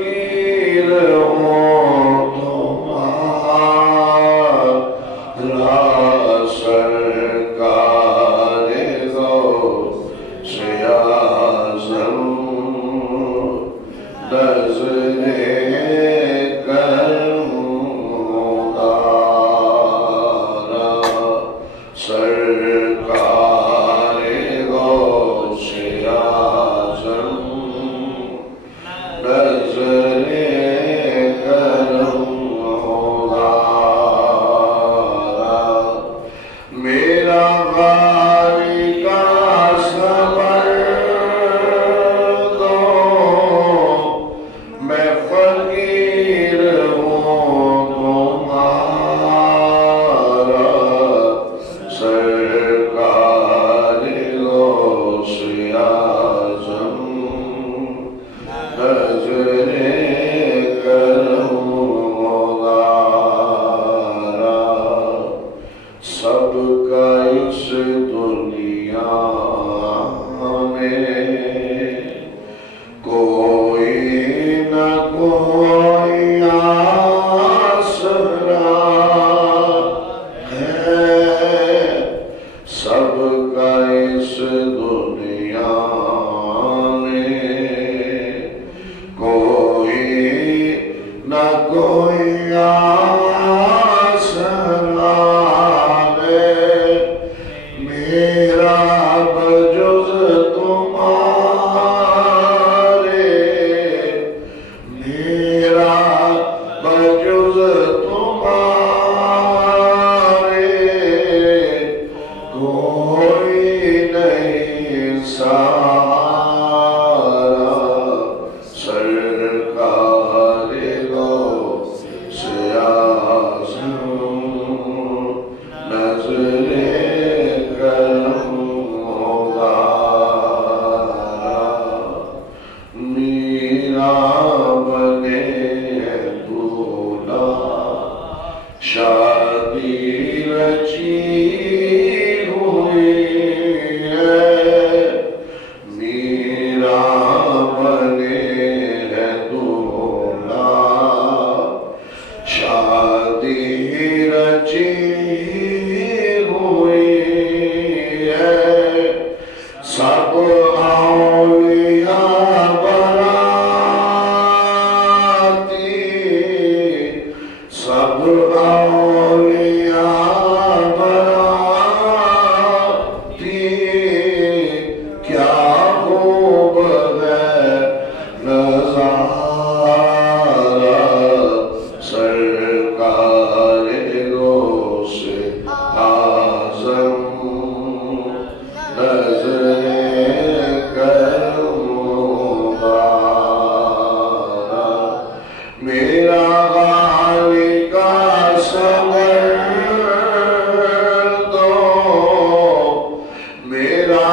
فقیر ہوں تمہارا سرکار غوث اعظم نظر کرم دارا سرکار غوث اعظم نظر کرم دارا میرا غاری کا صبر دو میں فقیر ہوں تمہارا سرکار غوث اعظم نظر کرم دارا سب کا اس دنیا میں کوئی نہ کوئی آسرا ہے سب کا اس دنیا میں کوئی نہ کوئی آسرا ہے میرا بجز تمہارے میرا بجز تمہارے کوئی نہیں سارا سرکار غوث اعظم نظر کرم دارا میرا بنے دولا شادی رچی ہوئی ہے میرا بنے دولا شادی رچی ہوئی ہے سب اولیاء براتی سب اولیاء براتی کیا خوب ہے نظارہ سرکار غوث اعظم نظر کرم دارا میرا غالی کا صبر دو میرا